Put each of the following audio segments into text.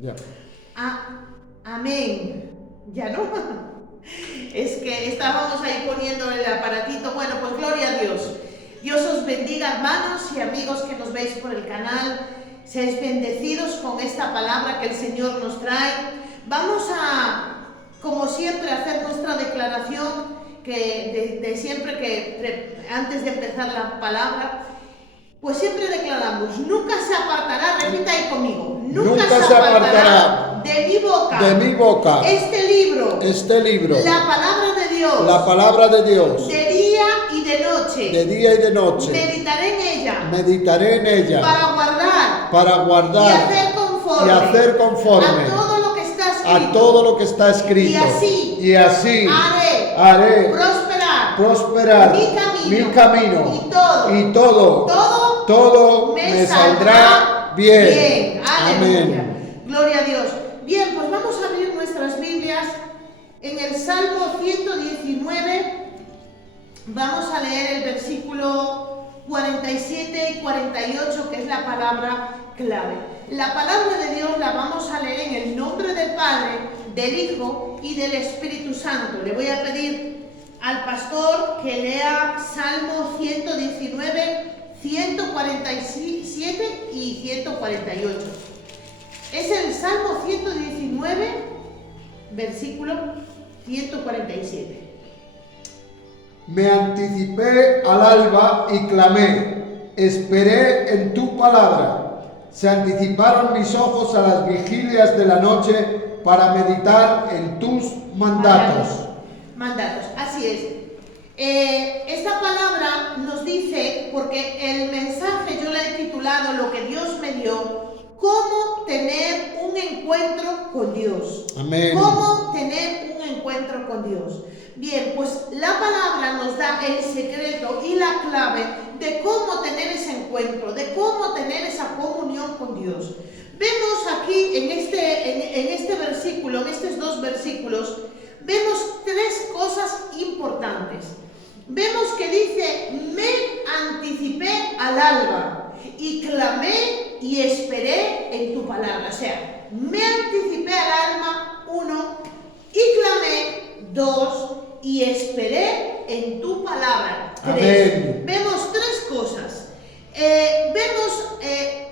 Ya. Amén. ¿Ya no? Es que estábamos ahí poniendo el aparatito. Bueno, pues gloria a Dios. Dios os bendiga, hermanos y amigos que nos veis por el canal. Seáis bendecidos con esta palabra que el Señor nos trae. Vamos a, como siempre, hacer nuestra declaración de siempre que antes de empezar la palabra. Pues siempre declaramos, nunca se apartará, repita ahí conmigo, nunca se apartará de mi boca este libro, la palabra de Dios, de día y de noche, meditaré en ella, para guardar y hacer conforme a todo lo que está escrito, y así haré prosperar mi camino, y todo me saldrá bien. Amén. Gloria a Dios. Bien, pues vamos a abrir nuestras Biblias en el Salmo 119. Vamos a leer el versículo 47 y 48, que es la palabra clave. La palabra de Dios la vamos a leer en el nombre del Padre, del Hijo y del Espíritu Santo. Le voy a pedir al pastor que lea Salmo 119, 147 y 148. Es el Salmo 119, versículo 147. Me anticipé al alba y clamé, esperé en tu palabra. Se anticiparon mis ojos a las vigilias de la noche para meditar en tus mandatos. Así es. Esta palabra nos dice, porque el mensaje yo le he titulado Lo que Dios me dio, cómo tener un encuentro con Dios. Amén. Cómo tener un encuentro con Dios. Bien, pues la palabra nos da el secreto y la clave de cómo tener ese encuentro, de cómo tener esa comunión con Dios. Vemos aquí en este versículo, en estos dos versículos, vemos tres cosas importantes. Vemos que dice, me anticipé al alba y clamé y esperé en tu palabra. O sea, me anticipé al alma, 1, y clamé, 2, y esperé en tu palabra, 3. Amén. Vemos tres cosas. Vemos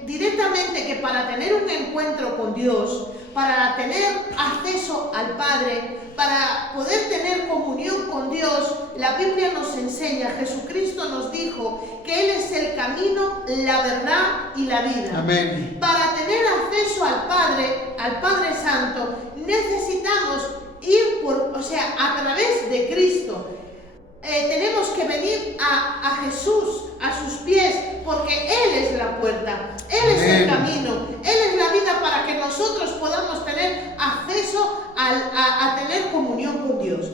directamente que para tener un encuentro con Dios, para tener acceso al Padre, para poder tener comunión con Dios, la Biblia nos enseña, Jesucristo nos dijo que Él es el camino, la verdad y la vida. Amén. Para tener acceso al Padre Santo, necesitamos ir a través de Cristo. Tenemos que venir a Jesús, a sus pies, porque Él es la puerta, Él es el camino, Él es la vida para que nosotros podamos tener acceso a tener comunión con Dios.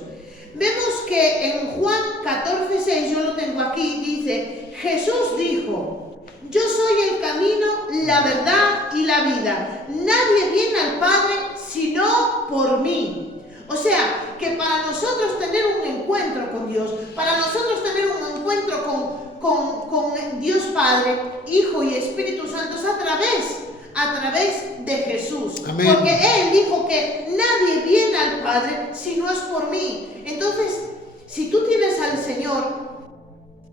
Vemos que en Juan 14:6, yo lo tengo aquí, dice, Jesús dijo, yo soy el camino, la verdad y la vida. Nadie viene al Padre sino por mí. O sea, que para nosotros tener un encuentro con Dios, para nosotros tener un encuentro con Dios Padre, Hijo y Espíritu Santo, es a través de Jesús. Amén. Porque Él dijo que nadie viene al Padre si no es por mí. Entonces, si tú tienes al Señor,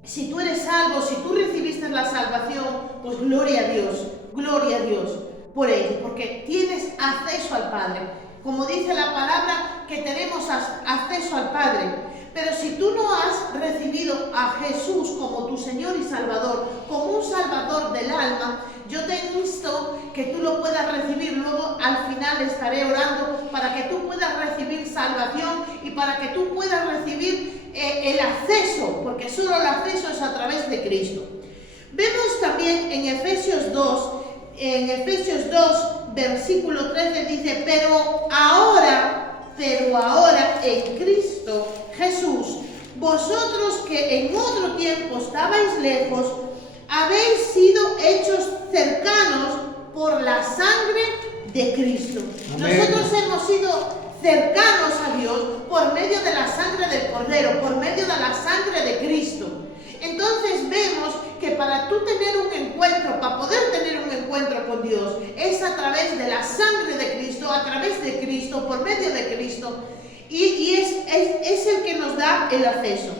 si tú eres salvo, si tú recibiste la salvación, pues gloria a Dios por ello, porque tienes acceso al Padre. Como dice la palabra, que tenemos acceso al Padre. Pero si tú no has recibido a Jesús como tu Señor y Salvador, como un Salvador del alma, yo te insto que tú lo puedas recibir. Luego al final estaré orando para que tú puedas recibir salvación y para que tú puedas recibir el acceso, porque solo el acceso es a través de Cristo. Vemos también en Efesios 2, versículo 13, dice, pero ahora en Cristo Jesús, vosotros que en otro tiempo estabais lejos, habéis sido hechos cercanos por la sangre de Cristo. Amén. Nosotros hemos sido cercanos a Dios por medio de la sangre del Cordero, por medio de la sangre de Cristo. Entonces vemos que para tú tener un encuentro, para poder tener un encuentro con Dios, es a través de la sangre de a través de Cristo, por medio de Cristo, y es el que nos da el acceso.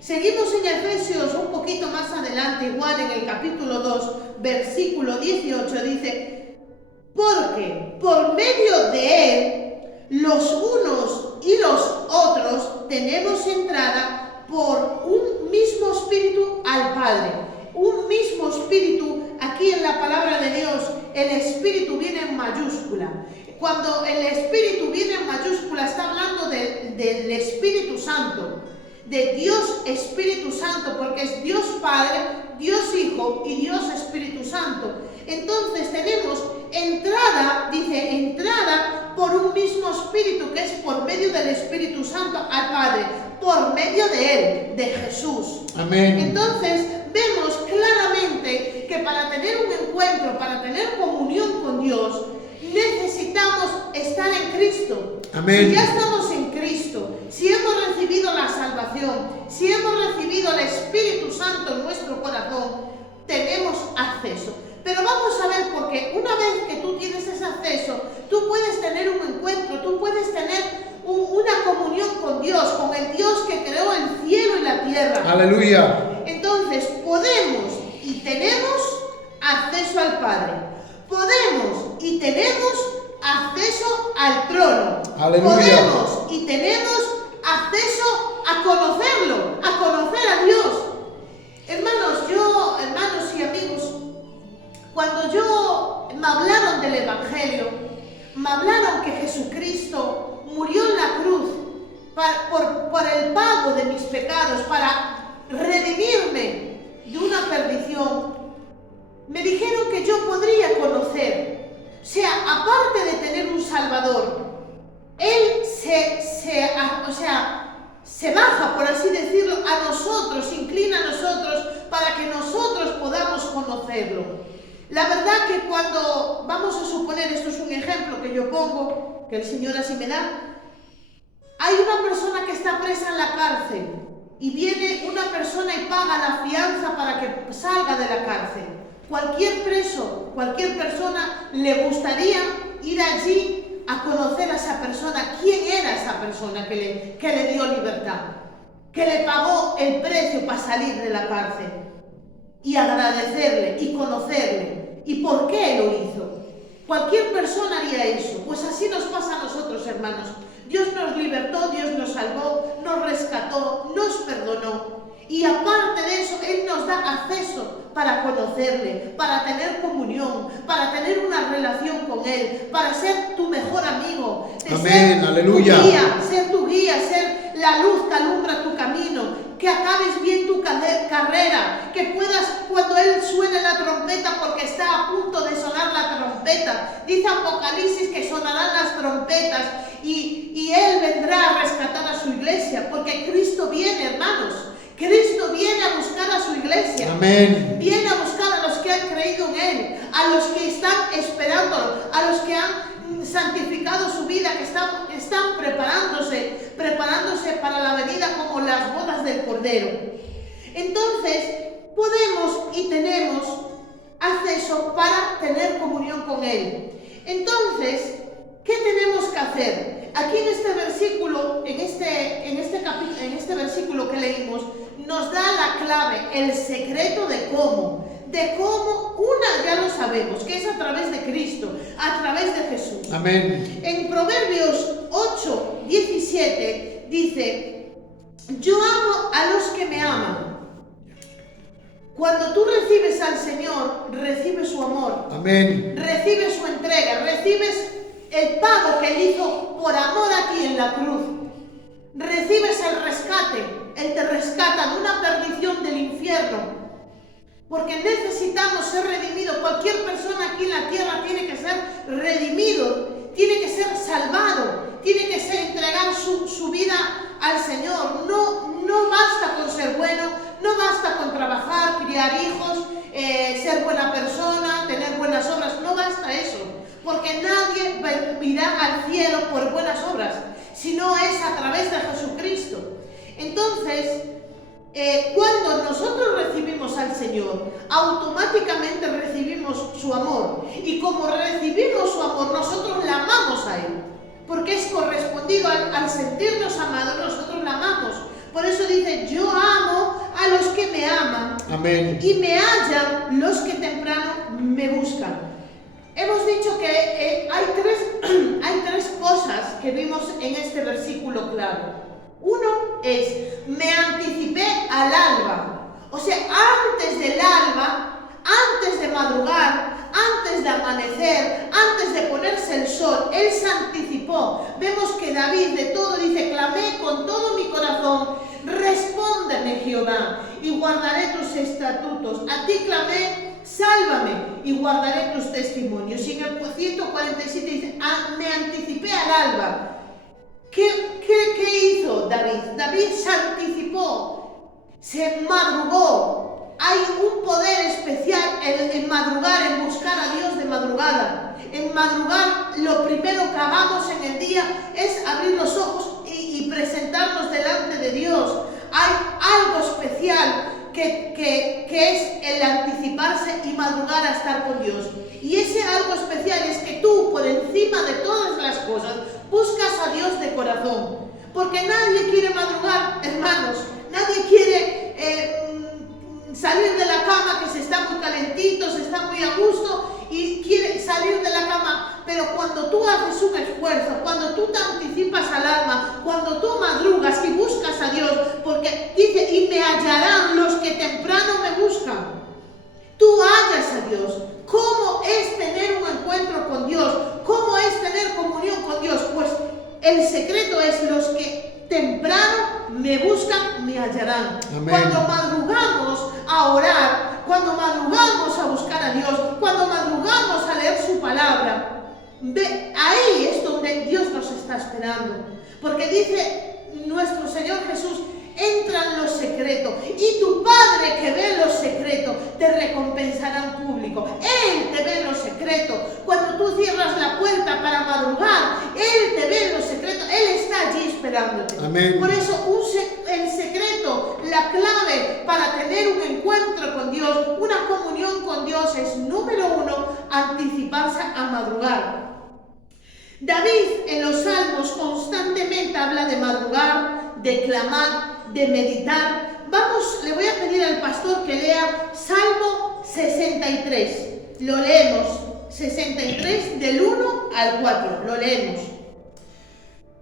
Seguimos en Efesios un poquito más adelante, igual en el capítulo 2, versículo 18, dice: porque por medio de él, los unos y los otros tenemos entrada por un mismo espíritu al Padre. Un mismo espíritu, aquí en la palabra de Dios, el espíritu viene en mayúscula. Cuando el espíritu viene en mayúscula, está hablando del Espíritu Santo, de Dios Espíritu Santo, porque es Dios Padre, Dios Hijo y Dios Espíritu Santo. Entonces tenemos entrada, dice, entrada por un mismo espíritu, que es por medio del Espíritu Santo al Padre, por medio de él, de Jesús. Amén. Entonces vemos claramente que para tener un encuentro, para tener comunión con Dios, necesitamos estar en Cristo. Amén. Si ya estamos en Cristo, si hemos recibido la salvación, si hemos recibido el Espíritu Santo en nuestro corazón, tenemos acceso. Pero vamos a ver, porque una vez que tú tienes ese acceso, tú puedes tener un encuentro, tú puedes tener una comunión con Dios, con el Dios que creó el cielo y la tierra. Aleluya. Entonces podemos y tenemos acceso al Padre. Podemos y tenemos acceso al trono. Aleluya. Podemos y tenemos acceso a conocerlo, a conocer a Dios. Hermanos y amigos, cuando me hablaron del Evangelio, me hablaron que Jesucristo murió en la cruz por el pago de mis pecados, para redimirme de una perdición, me dijeron que yo podría conocer, o sea, aparte de tener un Salvador, Él se baja, por así decirlo, a nosotros, se inclina a nosotros para que nosotros podamos conocerlo. La verdad que cuando, vamos a suponer, esto es un ejemplo que yo pongo, que el Señor así me da, hay una persona que está presa en la cárcel y viene una persona y paga la fianza para que salga de la cárcel. Cualquier preso, cualquier persona le gustaría ir allí a conocer a esa persona, quién era esa persona que le dio libertad, que le pagó el precio para salir de la cárcel, y agradecerle y conocerle y por qué lo hizo. Cualquier persona haría eso. Pues así nos pasa a nosotros, hermanos. Dios nos libertó, Dios nos salvó, nos rescató, nos perdonó. Y aparte de eso, Él nos da acceso para conocerle, para tener comunión, para tener una relación con Él, para ser tu mejor amigo, de Amén, ser aleluya. ser tu guía, ser la luz que alumbra tu camino, que acabes bien tu carrera, que puedas, cuando Él suene la trompeta, porque está a punto de sonar la trompeta, dice Apocalipsis que sonarán las trompetas y Él vendrá a rescatar a su iglesia, porque Cristo viene, hermanos. Cristo viene a buscar a su iglesia. Amén. Viene a buscar a los que han creído en Él, a los que están esperándolo, a los que han santificado su vida, que están preparándose para la venida como las bodas del Cordero. Entonces, podemos y tenemos acceso para tener comunión con Él. Entonces, ¿qué tenemos que hacer? Aquí en este versículo, en este versículo que leímos, nos da la clave, el secreto de cómo, ya lo sabemos, que es a través de Cristo, a través de Jesús. Amén. En Proverbios 8:17 dice: yo amo a los que me aman. Cuando tú recibes al Señor, recibes su amor. Amén. Recibes su entrega, recibes el pago que Él hizo por amor a ti en la cruz. Recibes el rescate. Él te rescata de una perdición del infierno. Porque necesitamos ser redimidos. Cualquier persona aquí en la tierra tiene que ser redimido, tiene que ser salvado, tiene que ser entregar su vida al Señor. No basta con ser bueno, no basta con trabajar, criar hijos, ser buena persona, tener buenas obras. No basta eso, porque nadie irá al cielo por buenas obras, sino es a través de Jesucristo. Entonces, cuando nosotros recibimos al Señor, automáticamente recibimos su amor. Y como recibimos su amor, nosotros le amamos a Él. correspondido al sentirnos amados, nosotros la amamos. Por eso dice, yo amo a los que me aman. Amén. Y me hallan los que temprano me buscan. Hemos dicho que hay tres cosas que vimos en este versículo claro. Uno es, me anticipé al alba. O sea, antes del alba, antes de madrugar, antes de amanecer, antes de ponerse el sol, él se anticipó. Vemos que David de todo dice, clamé con todo mi corazón, respóndeme Jehová, y guardaré tus estatutos. A ti clamé, sálvame, y guardaré tus testimonios. Y en el 147 dice, me anticipé al alba. ¿Qué hizo David? David se anticipó, se madrugó. Hay un poder especial en madrugar, en buscar a Dios de madrugada. En madrugar, lo primero que hagamos en el día es abrir los ojos y presentarnos delante de Dios. Hay algo especial que es el anticiparse y madrugar a estar con Dios. Y ese algo especial es que tú, por encima de todas las cosas, buscas a Dios de corazón. Porque nadie quiere madrugar, hermanos. Nadie quiere salir de la cama, que se está muy calentito, se está muy a gusto y quiere salir de la cama. Pero cuando tú haces un esfuerzo, cuando tú te anticipas al alma, cuando tú madrugas y buscas a Dios, porque dice, y me hallarán los que temprano me buscan. Tú hallas a Dios. ¿Cómo es tener un encuentro con Dios? ¿Cómo es tener comunión con Dios? Pues el secreto es los que temprano me buscan, me hallarán. Amén. Cuando madrugamos a orar, cuando madrugamos a buscar a Dios, cuando madrugamos a leer su palabra, ahí es donde Dios nos está esperando. Porque dice nuestro Señor Jesús, entra en lo secreto, y tu Padre que ve en lo secreto te recompensará en público. Él te ve en lo secreto. Cuando tú cierras la puerta para madrugar, Él te ve en lo secreto. Él está allí esperándote. Amén. Por eso el secreto, la clave para tener un encuentro con Dios, una comunión con Dios, es número uno, anticiparse a madrugar. David en los salmos constantemente habla de madrugar, de clamar, de meditar. Vamos, le voy a pedir al pastor que lea Salmo 63. Lo leemos, 63 del 1 al 4. Lo leemos.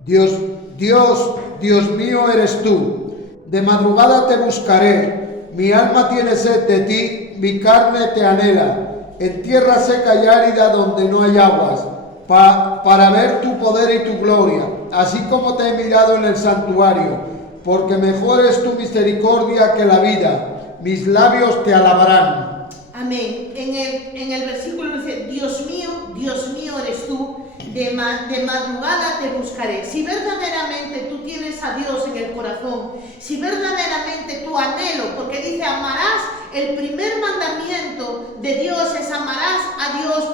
Dios mío eres tú. De madrugada te buscaré. Mi alma tiene sed de ti, mi carne te anhela. En tierra seca y árida donde no hay aguas, para ver tu poder y tu gloria, así como te he mirado en el santuario. Porque mejor es tu misericordia que la vida, mis labios te alabarán. Amén. En el versículo dice, Dios mío eres tú, de madrugada te buscaré. Si verdaderamente tú tienes a Dios en el corazón, si verdaderamente tu anhelo, porque dice, amarás, el primer mandamiento de Dios es amarás a Dios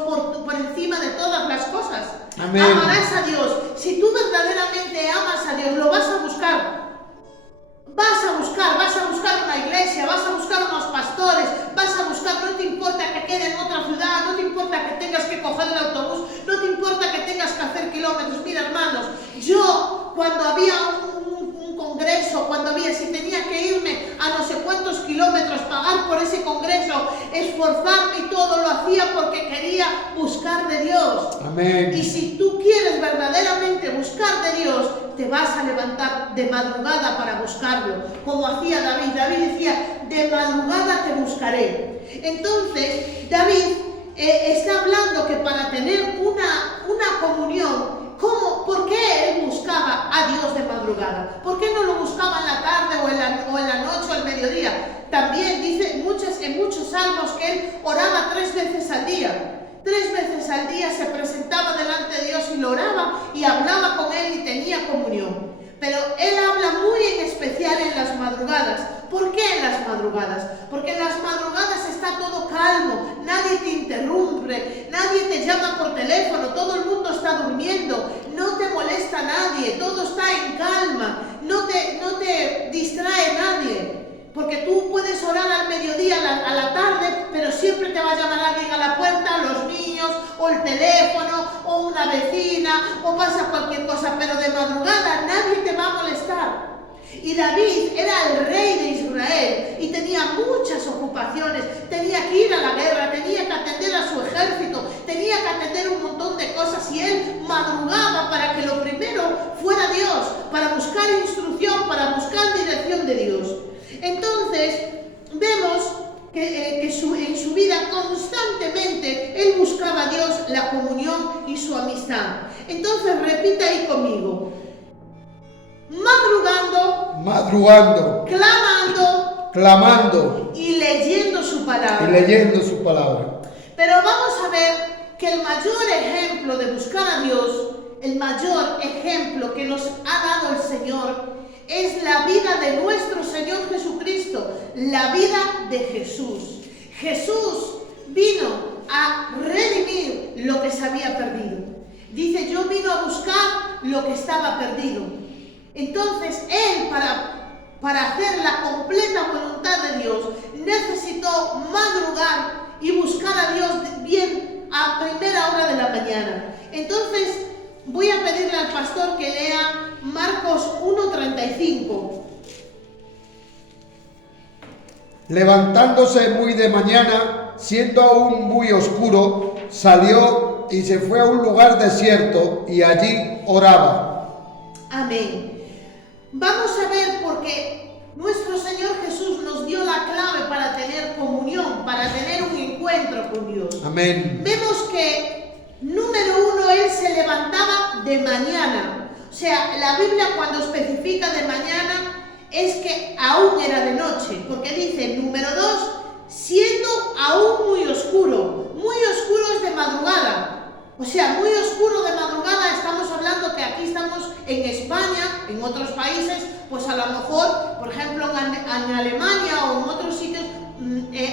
por encima de todas las cosas. Amén. Amarás a Dios. Si tú verdaderamente amas a Dios, lo vas a buscar. Vas a buscar una iglesia, vas a buscar unos pastores, vas a buscar, no te importa que quede en otra ciudad, no te importa que tengas que coger el autobús, no te importa que tengas que hacer kilómetros. Mira, hermanos, yo cuando había un congreso, si tenía que irme a no sé cuántos kilómetros, pagar por ese congreso, esforzarme y todo, lo hacía porque quería buscar de Dios. Amén. Y si tú quieres verdaderamente buscar de Dios, te vas a levantar de madrugada para buscarlo, como hacía David. David decía, de madrugada te buscaré. Entonces, David está hablando que para tener una comunión, ¿por qué él buscaba a Dios de madrugada? ¿Por qué no lo buscaba en la tarde o en la noche o al mediodía? También dice en muchos salmos que él oraba 3 veces al día. 3 veces al día se presentaba delante de Dios y lo oraba y hablaba con él y tenía comunión. Pero él habla muy en especial en las madrugadas. ¿Por qué en las madrugadas? Porque en las madrugadas está todo calmo, nadie te interrumpe, nadie te llama por teléfono, todo el mundo está durmiendo, no te molesta nadie, todo está en calma, no te distrae nadie. porque tú puedes orar al mediodía, a la tarde, pero siempre te va a llamar alguien a la puerta, los niños, o el teléfono, o una vecina, o pasa cualquier cosa, pero de madrugada nadie te va a molestar. Y David era el rey de Israel y tenía muchas ocupaciones, tenía que ir a la guerra, tenía que atender a su ejército, tenía que atender un montón de cosas y él madrugaba para que lo primero fuera Dios, para buscar instrucción, para buscar dirección de Dios. Entonces vemos que en su vida constantemente él buscaba a Dios, la comunión y su amistad. Entonces repita ahí conmigo: madrugando, clamando y leyendo su palabra. Pero vamos a ver que el mayor ejemplo de buscar a Dios, el mayor ejemplo que nos ha dado el Señor, es la vida de nuestro Señor Jesucristo, la vida de Jesús. Jesús vino a redimir lo que se había perdido. Dice: yo vino a buscar lo que estaba perdido. Entonces él, para hacer la completa voluntad de Dios, necesitó madrugar y buscar a Dios bien a primera hora de la mañana. Entonces voy a pedirle al pastor que lea Marcos 1:35. Levantándose muy de mañana, siendo aún muy oscuro, salió y se fue a un lugar desierto y allí oraba. Amén. Vamos a ver, porque nuestro Señor Jesús nos dio la clave para tener comunión, para tener un encuentro con Dios. Amén. Vemos que, número uno, Él se levantaba de mañana. O sea, la Biblia cuando especifica de mañana es que aún era de noche, porque dice, número dos, siendo aún muy oscuro. Muy oscuro es de madrugada. O sea, muy oscuro de madrugada, estamos hablando que aquí estamos en España, en otros países, pues a lo mejor, por ejemplo, en Alemania o en otros sitios,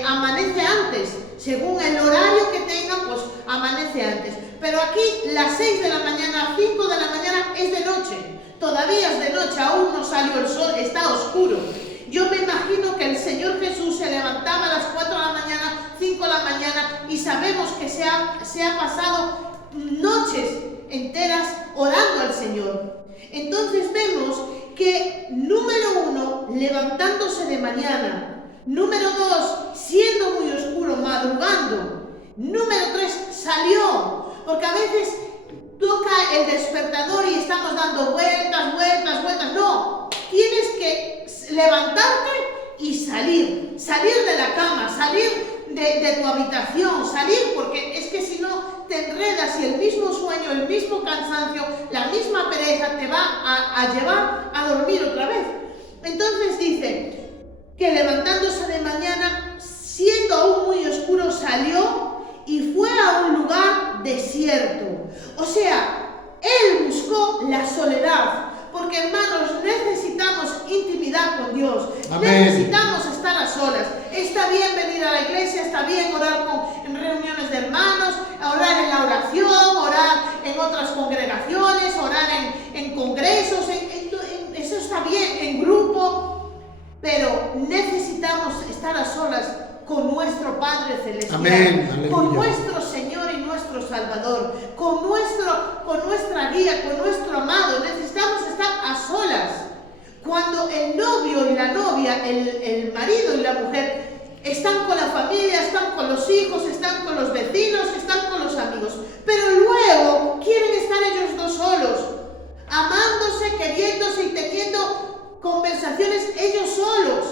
amanece antes. Según el horario que tengan, pues amanece antes. Pero aquí, las 6 de la mañana, 5 de la mañana, es de noche. Todavía es de noche, aún no salió el sol, está oscuro. Yo me imagino que el Señor Jesús se levantaba a las 4 de la mañana, 5 de la mañana, y sabemos que se ha pasado noches enteras orando al Señor. Entonces vemos que, número uno, levantándose de mañana. Número dos, siendo muy oscuro, madrugando. Número tres, salió. Porque a veces toca el despertador y estamos dando vueltas. No, tienes que levantarte y salir de la cama, salir de tu habitación, salir, porque es que si no te enredas y el mismo sueño, el mismo cansancio, la misma pereza te va a llevar a dormir otra vez. Entonces dice que levantándose de mañana, siendo aún muy oscuro, salió y fue a un lugar desierto. O sea, él buscó la soledad. Porque, hermanos, necesitamos intimidad con Dios. Amén. Necesitamos estar a solas. Está bien venir a la iglesia, está bien orar en reuniones de hermanos, orar en la oración, orar en otras congregaciones, orar en congresos, eso está bien, en grupo, pero necesitamos estar a solas con nuestro Padre Celestial. Amén. Con nuestro Señor y nuestro Salvador, con nuestra guía, con nuestro amado. Necesitamos estar a solas. Cuando el novio y la novia, el marido y la mujer están con la familia, están con los hijos, están con los vecinos, están con los amigos, pero luego quieren estar ellos dos solos, amándose, queriéndose y teniendo conversaciones ellos solos.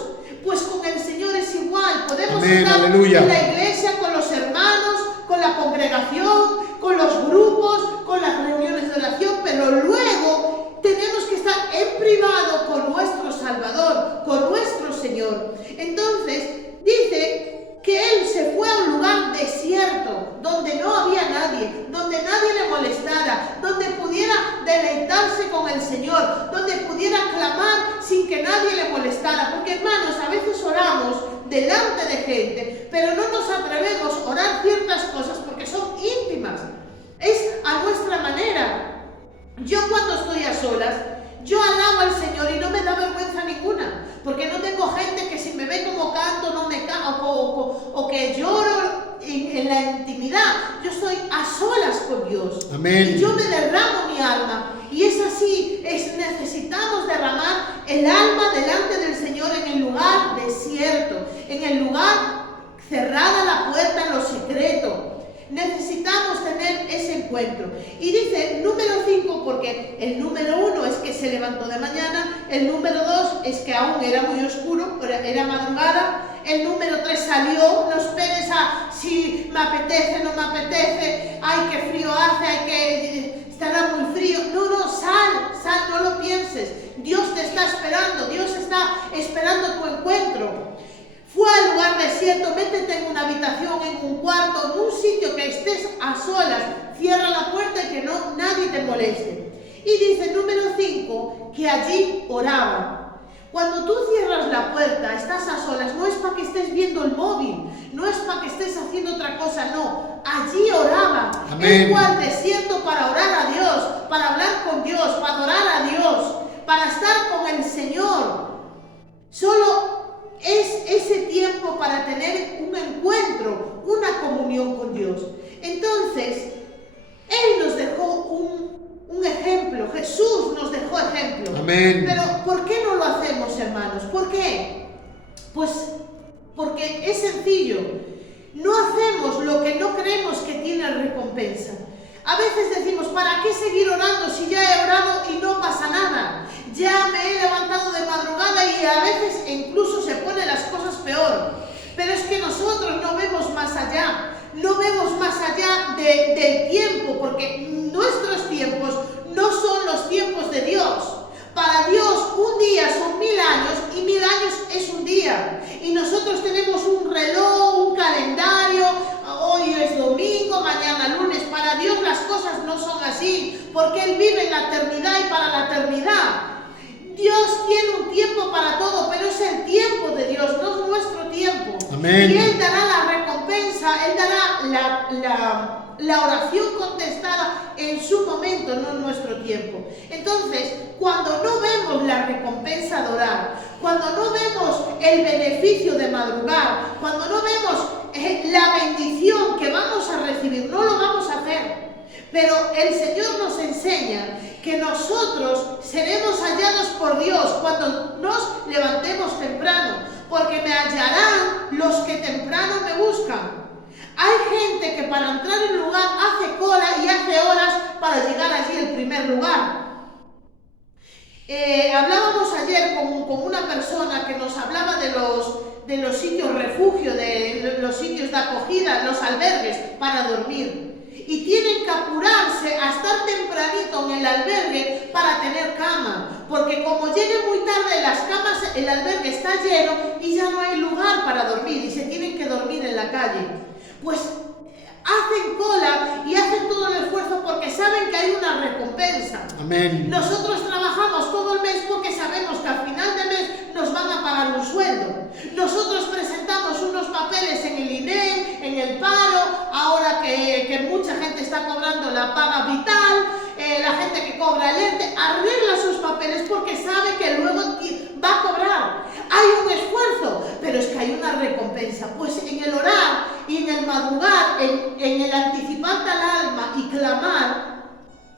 Pues con el Señor es igual. Podemos estar en la iglesia con los hermanos, con la congregación, con los grupos, con las reuniones de oración, pero luego tenemos que estar en privado con nuestro Salvador, con nuestro Señor. Entonces dice que él se fue a un lugar desierto, donde no había nadie, donde nadie le molestara, donde pudiera deleitarse con el Señor, donde pudiera clamar sin que nadie le molestara. Porque, hermanos, a veces oramos delante de gente, pero no nos atrevemos a orar ciertas cosas porque son íntimas. Es a nuestra manera. Yo cuando estoy a solas, yo alabo al Señor y no me da vergüenza ninguna, porque no tengo gente que si me ve como canto no me o que lloro en la intimidad. Yo estoy a solas con Dios. Amén. Y yo me derramo mi alma. Y es así, necesitamos derramar el alma delante del Señor en el lugar desierto, en el lugar cerrada la puerta en lo secreto. Necesitamos tener ese encuentro. Y dice número 5, porque el número 1 es que se levantó de mañana, el número 2 es que aún era muy oscuro, era madrugada, el número 3 salió, no esperes a si me apetece, no me apetece, ay, qué frío hace, estará muy frío. No, sal, no lo pienses. Dios te está esperando, Dios está esperando tu encuentro. Fue al lugar desierto, métete en una habitación, en un cuarto, en un sitio que estés a solas, cierra la puerta y que nadie te moleste. Y dice número 5, que allí oraba. Cuando tú cierras la puerta, estás a solas, no es para que estés viendo el móvil, no es para que estés haciendo otra cosa, no. Allí oraba. Amén. Él fue al desierto para orar a Dios, para hablar con Dios, para adorar a Dios, para estar con el Señor. Solo es ese tiempo para tener un encuentro, una comunión con Dios. Entonces, Él nos dejó un ejemplo, Jesús nos dejó ejemplo. Amén. Pero ¿por qué no lo hacemos, hermanos? ¿Por qué? Pues porque es sencillo. No hacemos lo que no creemos que tiene recompensa. A veces decimos, ¿para qué seguir orando si ya he orado y no pasa nada? Ya me he levantado de madrugada y a veces incluso se ponen las cosas peor. Pero es que nosotros no vemos más allá, no vemos más allá del tiempo, porque nuestros tiempos no son los tiempos de Dios. Para Dios un día son 1000 años y 1000 años es un día. Y nosotros tenemos un reloj, un calendario, hoy es domingo, mañana lunes. Para Dios las cosas no son así, porque Él vive en la eternidad y para la eternidad. Dios tiene un tiempo para todo, pero es el tiempo de Dios, no es nuestro tiempo. Amén. Y Él dará la recompensa, Él dará la oración contestada en su momento, no en nuestro tiempo. Entonces, cuando no vemos la recompensa de orar, cuando no vemos el beneficio de madrugar, cuando no vemos la bendición que vamos a recibir, no lo vamos a hacer. Pero el Señor nos enseña que nosotros seremos hallados por Dios cuando nos levantemos temprano, porque me hallarán los que temprano me buscan. Hay gente que para entrar en un lugar hace cola y hace horas para llegar allí al primer lugar. Hablábamos ayer con una persona que nos hablaba de los sitios refugio, de los sitios de acogida, los albergues para dormir. Y tienen que apurarse a estar tempranito en el albergue para tener cama, porque como lleguen muy tarde las camas, el albergue está lleno y ya no hay lugar para dormir y se tienen que dormir en la calle. Pues hacen cola y hacen todo el esfuerzo porque saben que hay una recompensa. Amén. Nosotros trabajamos todo el mes porque sabemos que al final de mes nos van a pagar un sueldo. Nosotros presentamos unos papeles en el INEM, en el paro, ahora que mucha gente está cobrando la paga vital, la gente que cobra el ERTE, arregla sus papeles porque sabe que luego va a cobrar. Hay un esfuerzo, pero es que hay una recompensa. Pues en el orar y en el madrugar, en el anticiparte al alma y clamar,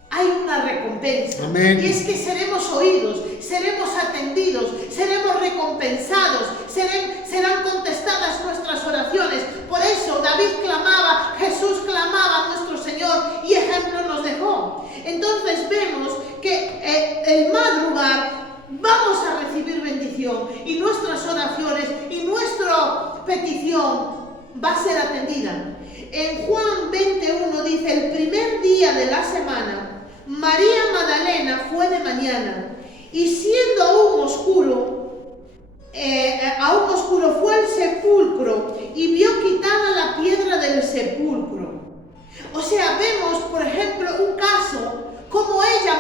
hay una recompensa. Amén. Y es que seremos oídos, seremos atendidos, seremos recompensados, serán contestadas nuestras oraciones. Por eso David clamaba, Jesús clamaba a nuestro Señor y ejemplo nos dejó. Entonces vemos que el madrugar vamos a recibir bendición y nuestras oraciones y nuestra petición va a ser atendida. En Juan 21 dice, el primer día de la semana, María Magdalena fue de mañana y siendo aún oscuro fue al sepulcro y vio quitada la piedra del sepulcro. O sea, vemos, por ejemplo, un caso como ella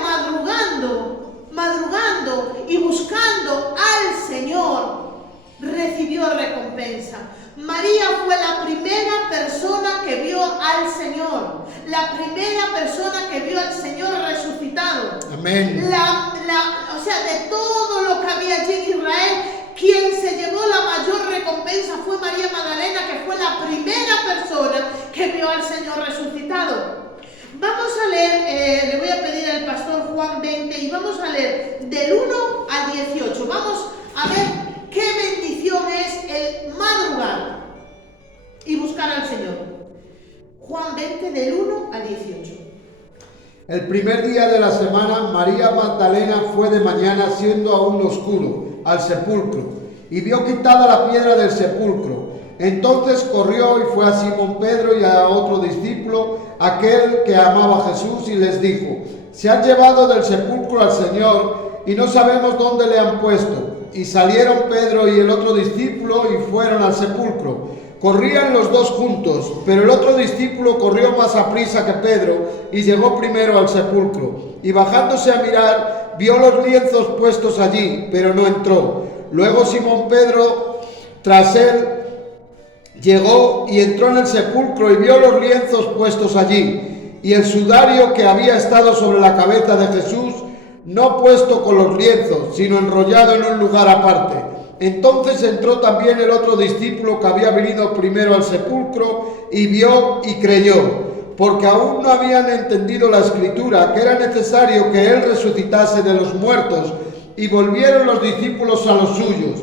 madrugando y buscando al Señor, recibió recompensa. María fue la primera persona que vio al Señor, la primera persona que vio al Señor resucitado. Amén. O sea, de todo lo que había allí en Israel, quien se llevó la mayor recompensa fue María Magdalena, que fue la primera persona que vio al Señor resucitado. Vamos a leer, le voy a pedir al pastor Juan 20 y vamos a leer del 1 al 18. Vamos a ver qué bendición es el madrugar y buscar al Señor. Juan 20 del 1 al 18. El primer día de la semana, María Magdalena fue de mañana, siendo aún oscuro, al sepulcro, y vio quitada la piedra del sepulcro. Entonces corrió y fue a Simón Pedro y a otro discípulo, aquel que amaba a Jesús, y les dijo: se han llevado del sepulcro al Señor, y no sabemos dónde le han puesto. Y salieron Pedro y el otro discípulo y fueron al sepulcro. Corrían los dos juntos, pero el otro discípulo corrió más aprisa que Pedro y llegó primero al sepulcro. Y bajándose a mirar, vio los lienzos puestos allí, pero no entró. Luego Simón Pedro, tras él, llegó y entró en el sepulcro y vio los lienzos puestos allí, y el sudario que había estado sobre la cabeza de Jesús, no puesto con los lienzos, sino enrollado en un lugar aparte. Entonces entró también el otro discípulo que había venido primero al sepulcro, y vio y creyó, porque aún no habían entendido la escritura, que era necesario que él resucitase de los muertos, y volvieron los discípulos a los suyos.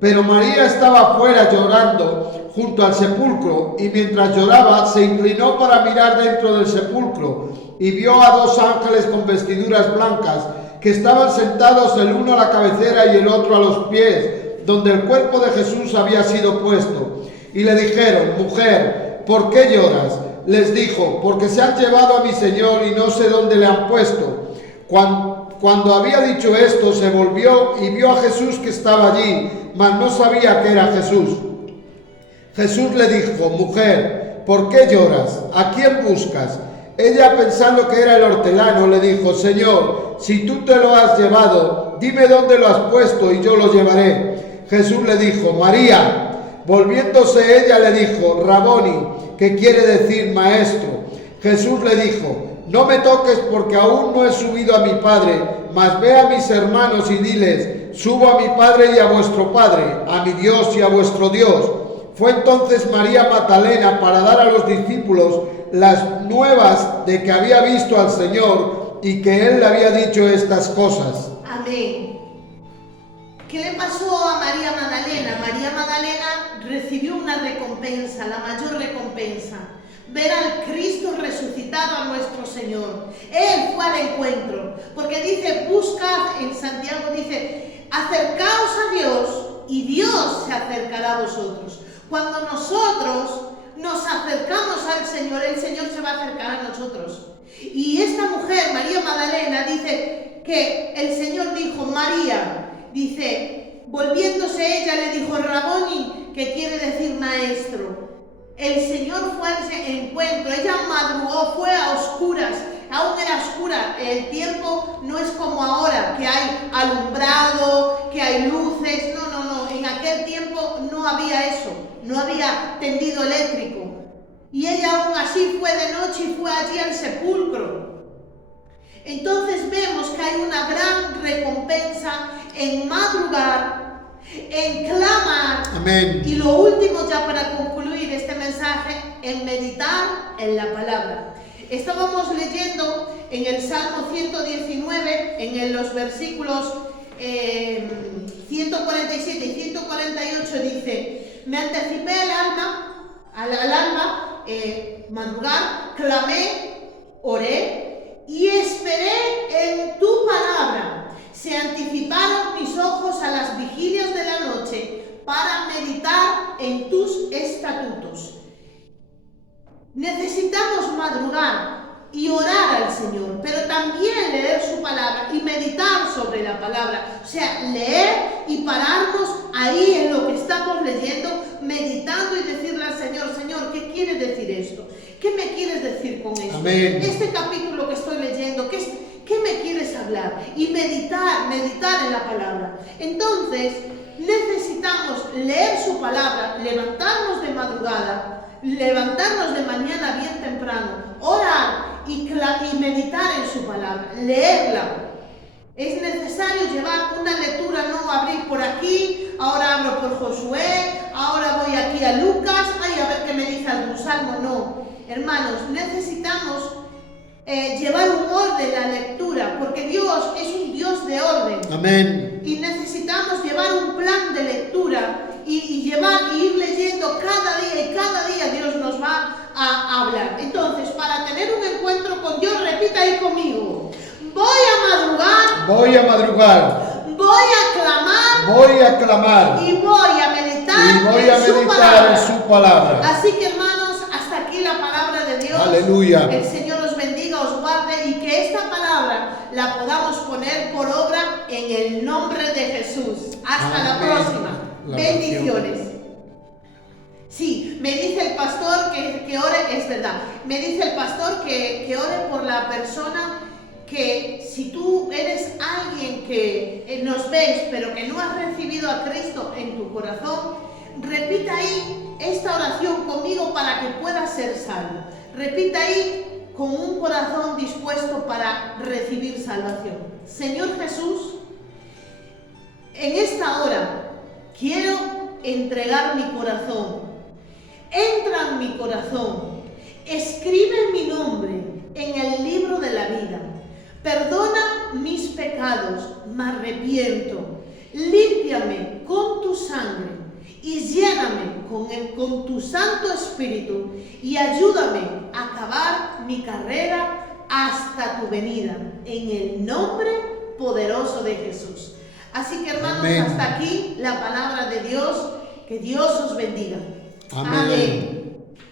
Pero María estaba afuera llorando junto al sepulcro, y mientras lloraba se inclinó para mirar dentro del sepulcro, y vio a dos ángeles con vestiduras blancas, que estaban sentados el uno a la cabecera y el otro a los pies, donde el cuerpo de Jesús había sido puesto. Y le dijeron: mujer, ¿por qué lloras? Les dijo: porque se han llevado a mi Señor y no sé dónde le han puesto. Cuando había dicho esto, se volvió y vio a Jesús que estaba allí, mas no sabía que era Jesús. Jesús le dijo: mujer, ¿por qué lloras? ¿A quién buscas? Ella, pensando que era el hortelano, le dijo: Señor, si tú te lo has llevado, dime dónde lo has puesto y yo lo llevaré. Jesús le dijo: María. Volviéndose ella le dijo: Raboni, que quiere decir maestro. Jesús le dijo: no me toques, porque aún no he subido a mi Padre, mas ve a mis hermanos y diles: subo a mi Padre y a vuestro Padre, a mi Dios y a vuestro Dios. Fue entonces María Magdalena para dar a los discípulos las nuevas de que había visto al Señor y que Él le había dicho estas cosas. Amén. ¿Qué le pasó a María Magdalena? María Magdalena recibió una recompensa, la mayor recompensa: ver al Cristo resucitado, a nuestro Señor. Él fue al encuentro, porque dice: buscad, en Santiago dice: acercaos a Dios y Dios se acercará a vosotros. Cuando nosotros nos acercamos al Señor, el Señor se va a acercar a nosotros. Y esta mujer, María Magdalena, dice que el Señor dijo: María, dice, volviéndose ella le dijo: Raboni, que quiere decir maestro. El Señor fue a ese encuentro, ella madrugó, fue a oscuras, aún era oscura. El tiempo no es como ahora, que hay alumbrado, que hay luces. No, en aquel tiempo no había eso, no había tendido eléctrico. Y ella aún así fue de noche y fue allí al sepulcro. Entonces vemos que hay una gran recompensa en madrugar, en clamar. Amén. Y lo último, ya para concluir este mensaje, en meditar en la palabra. Estábamos leyendo en el Salmo 119, en los versículos 147 y 148, dice: me anticipé al alma, madrugar, clamé, oré y esperé en tu palabra. Se anticiparon mis ojos a las vigilias de la noche para meditar en tus estatutos. Necesitamos madrugar y orar al Señor, pero también leer su palabra y meditar sobre la palabra. O sea, leer y pararnos ahí en lo que estamos leyendo, meditando y decirle al Señor: Señor, ¿qué quiere decir esto? ¿Qué me quieres decir con esto? Amén. Este capítulo que estoy leyendo, ¿qué me quieres hablar? Y meditar en la palabra. Entonces, necesitamos leer su palabra, levantarnos de madrugada, levantarnos de mañana bien temprano, orar y meditar en su palabra, leerla. Es necesario llevar una lectura, no abrir por aquí, ahora abro por Josué, ahora voy aquí a Lucas, ay, a ver qué me dice algún salmo. No, hermanos, necesitamos llevar un orden a la lectura, porque Dios es un Dios de orden. Amén. Y necesitamos llevar un plan de lectura y ir leyendo cada día, y cada día Dios nos va a hablar. Entonces, para tener un encuentro con Dios, repita ahí conmigo: voy a madrugar, Voy a madrugar, voy a clamar, voy a clamar y voy a meditar, y voy a en su meditar palabra. en su palabra. Así que, hermanos, hasta aquí la palabra de Dios. Aleluya. El Señor os bendiga, os guarde, y que esta palabra la podamos poner por obra en el nombre de Jesús. Hasta la Amén. próxima. La Bendiciones. Sí, me dice el pastor que ore, es verdad, me dice el pastor que ore por la persona, que si tú eres alguien que nos ves pero que no has recibido a Cristo en tu corazón, repita ahí esta oración conmigo para que puedas ser salvo. Repita ahí con un corazón dispuesto para recibir salvación. Señor Jesús, en esta hora quiero entregar mi corazón. Entra en mi corazón, escribe mi nombre en el libro de la vida. Perdona mis pecados, me arrepiento. Límpiame con tu sangre y lléname con tu Santo Espíritu, y ayúdame a acabar mi carrera hasta tu venida, en el nombre poderoso de Jesús. Así que, hermanos, Amén. hasta aquí la palabra de Dios. Que Dios os bendiga. Amén.